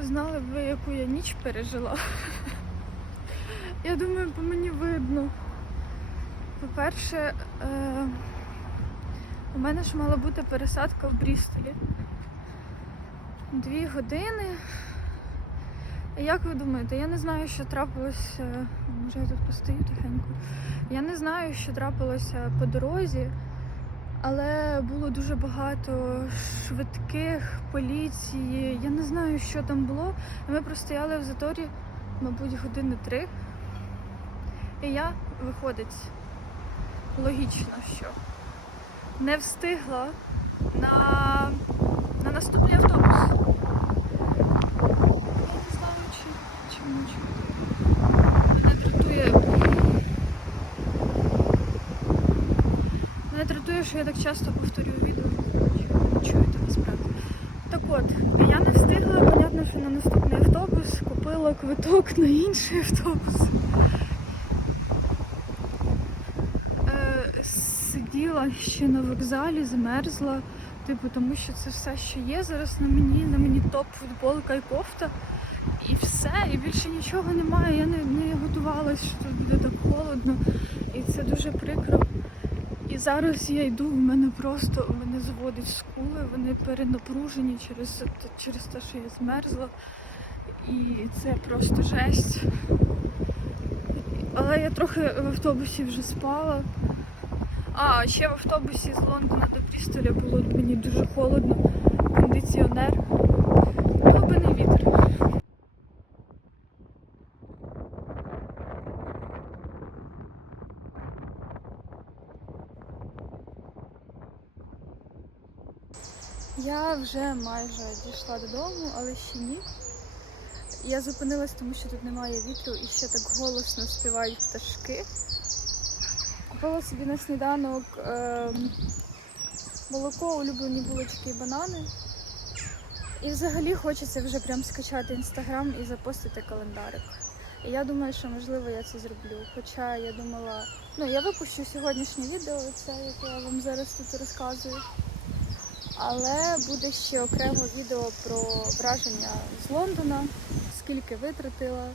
Знали б ви, яку я ніч пережила. Я думаю, по мені видно. По-перше, е, у мене ж мала бути пересадка в Брістолі. Дві години. Як ви думаєте, я не знаю, що трапилося. Може, я тут постою тихенько. Я не знаю, що трапилося по дорозі, але було дуже багато швидких поліції. Я не знаю, що там було. Ми простояли в заторі, мабуть, години три. І я виходить логічно, що не встигла на, на наступний автобус. Я не знаю, чи, чи мене чути. Мене дратує. Мене що я так часто повторюю відео, чуєте насправді. Так от, я не встигла, понятно, що на наступний автобус купила квиток на інший автобус. Е, сиділа ще на вокзалі, замерзла. Типу, тому що це все, що є зараз на мені, на мені топ футболка і кофта. І все, і більше нічого немає. Я не, не готувалась, що тут буде так холодно. І це дуже прикро. Зараз я йду, в мене просто в мене зводить скули, вони перенапружені через, через те, що я змерзла. І це просто жесть. Але я трохи в автобусі вже спала. А, ще в автобусі з Лондона до Брістоля було мені дуже холодно. Кондиціонер. Я вже майже дійшла додому, але ще ні. Я зупинилась, тому що тут немає вітру і ще так голосно співають пташки. Купила собі на сніданок ем, молоко, улюблені булочки і банани. І взагалі хочеться вже прям скачати інстаграм і запостити календарик. І я думаю, що можливо я це зроблю. Хоча я думала, ну я випущу сьогоднішнє відео, це яке я вам зараз тут розказую. Але буде ще окремо відео про враження з Лондона, скільки витратила.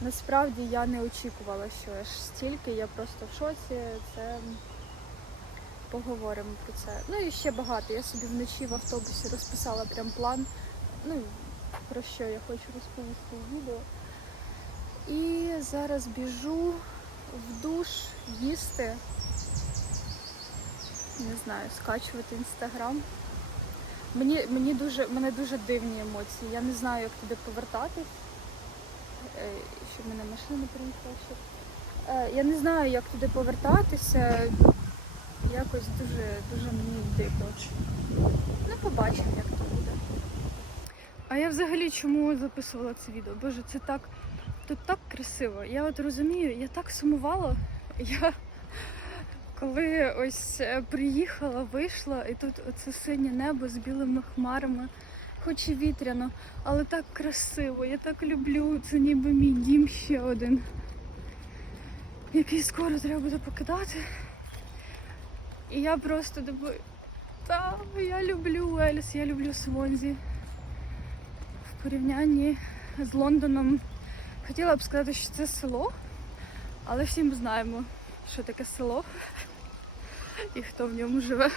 Насправді я не очікувала, що аж стільки, я просто в шоці. Це поговоримо про це. Ну і ще багато. Я собі вночі в автобусі розписала прям план. Ну, про що я хочу розповісти в відео. І зараз біжу в душ їсти. Не знаю, скачувати інстаграм. Мені, мені дуже, мене дуже дивні емоції. Я не знаю, як туди повертатись. Е, Щоб мене машина не приїхала. Е, Я не знаю, як туди повертатися. Якось дуже, дуже мені дико. Ну, побачимо, як то буде. А я взагалі чому записувала це відео? Боже, це так. Тут так красиво. Я от розумію, я так сумувала. Я коли ось е, приїхала, вийшла, і тут оце синє небо з білими хмарами, хоч і вітряно, але так красиво. Я так люблю. Це ніби мій дім ще один, який скоро треба буде покидати. І я просто думаю, та я люблю Ельс, я люблю Свонзі. В порівнянні з Лондоном хотіла б сказати, що це село, але всі ми знаємо, що таке село і хто в ньому живе.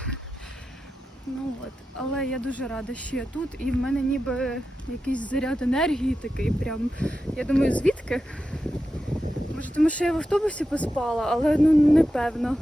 Ну от, але я дуже рада, що я тут, і в мене ніби якийсь заряд енергії такий. Прям. Я думаю, звідки? Може, тому що я в автобусі поспала, але ну не певно.